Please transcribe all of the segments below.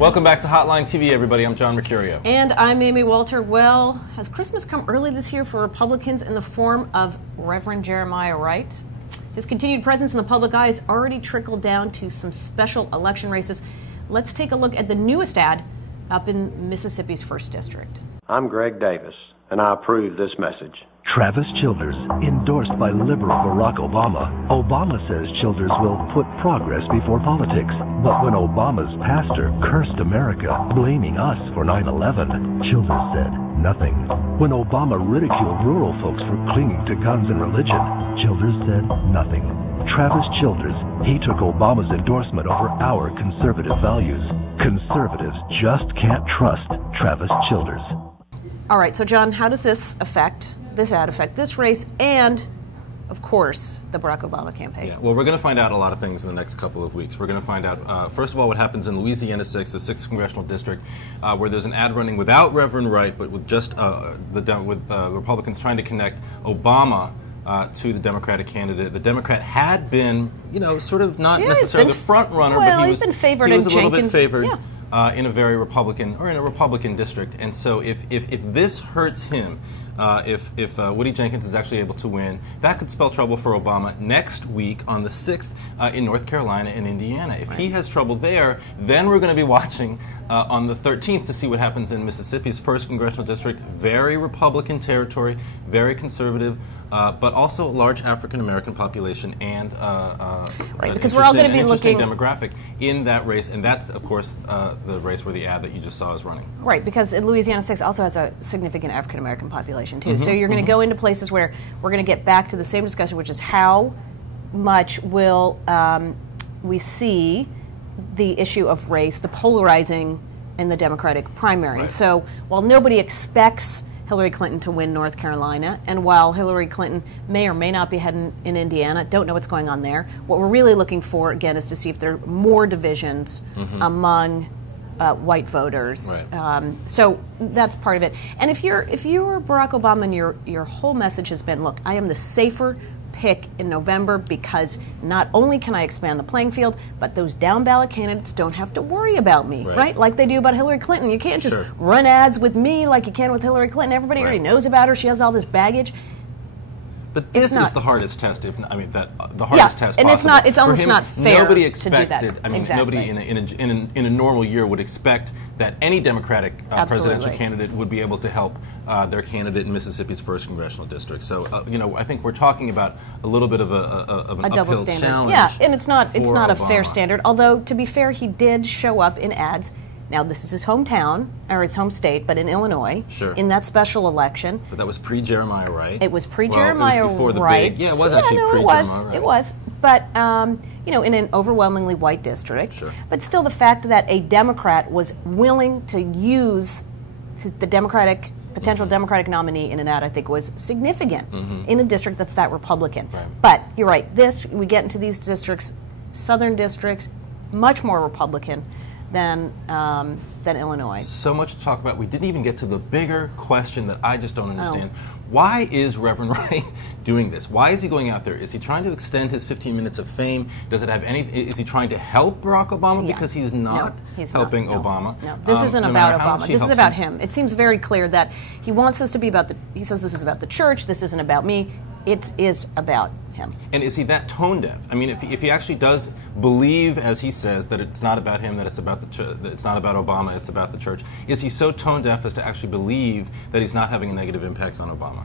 Welcome back to Hotline TV, everybody. I'm John Mercurio. And I'm Amy Walter. Well, has Christmas come early this year for Republicans in the form of Reverend Jeremiah Wright? His continued presence in the public eye has already trickled down to some special election races. Let's take a look at the newest ad up in Mississippi's 1st District. I'm Greg Davis, and I approve this message. Travis Childers, endorsed by liberal Barack Obama. Obama says Childers will put progress before politics. But when Obama's pastor cursed America, blaming us for 9/11, Childers said nothing. When Obama ridiculed rural folks for clinging to guns and religion, Childers said nothing. Travis Childers, he took Obama's endorsement over our conservative values. Conservatives just can't trust Travis Childers. All right, so John, how does this ad affect this race and, of course, the Barack Obama campaign? Yeah, well, we're going to find out a lot of things in the next couple of weeks. We're going to find out, first of all, what happens in Louisiana 6, the 6th Congressional District, where there's an ad running without Reverend Wright, but with just Republicans trying to connect Obama to the Democratic candidate. The Democrat had been, sort of not necessarily the front runner, but he was been favored. He was a little bit favored. Yeah. In a very Republican district, and so if this hurts him, if Woody Jenkins is actually able to win, that could spell trouble for Obama next week on the 6th in North Carolina and Indiana. If he has trouble there, then we're going to be watching on the 13th to see what happens in Mississippi's 1st Congressional District. Very Republican territory, very conservative, but also a large African American population and because we're all going to be looking demographic in that race, and that's of course the race where the ad that you just saw is running. Right, because Louisiana 6 also has a significant African American population too. So you're going to go into places where we're going to get back to the same discussion, which is how much will we see the issue of race, the polarizing in the Democratic primary. Right. So while nobody expects Hillary Clinton to win North Carolina, and while Hillary Clinton may or may not be heading in Indiana, don't know what's going on there, what we're really looking for, again, is to see if there are more divisions among white voters. Right. So that's part of it. And if you're Barack Obama and your whole message has been, look, I am the safer pick in November because not only can I expand the playing field, but those down ballot candidates don't have to worry about me, right? Like they do about Hillary Clinton. You can't just run ads with me like you can with Hillary Clinton. Everybody already knows about her. She has all this baggage. But this is the hardest test. The hardest test and possible. It's almost not fair. Nobody expected. To do that. I mean, nobody in a normal year would expect that any Democratic presidential candidate would be able to help their candidate in Mississippi's 1st Congressional District. So, I think we're talking about a little bit of an double uphill standard. challenge. Yeah, and it's not Obama. a fair standard. Although, to be fair, he did show up in ads. Now, this is his hometown, or his home state, but in Illinois, in that special election. But that was pre-Jeremiah Wright. It was pre-Jeremiah Wright. It was before the Wright. big. Yeah, it was actually pre-Jeremiah Wright. It was. But, in an overwhelmingly white district. Sure. But still, the fact that a Democrat was willing to use the potential Democratic nominee in an ad, I think, was significant in a district that's that Republican. Right. But you're right. We get into these districts, southern districts, much more Republican than Illinois. So much to talk about. We didn't even get to the bigger question that I just don't understand. Why is Reverend Wright doing this? Why is he going out there? Is he trying to extend his 15 minutes of fame? Does it have any? Is he trying to help Barack Obama because he's not helping Obama? No, this isn't about Obama. This is about him. It seems very clear that he wants this to be about he says this is about the church. This isn't about me. It is about him. And is he that tone deaf? I mean, if he actually does believe, as he says, that it's not about him, that it's about it's not about Obama, it's about the church, is he so tone deaf as to actually believe that he's not having a negative impact on Obama?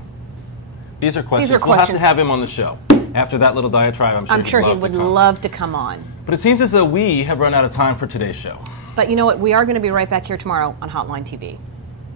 These are questions. We'll have to have him on the show. After that little diatribe, I'm sure he would love to come on. But it seems as though we have run out of time for today's show. But you know what? We are going to be right back here tomorrow on Hotline TV.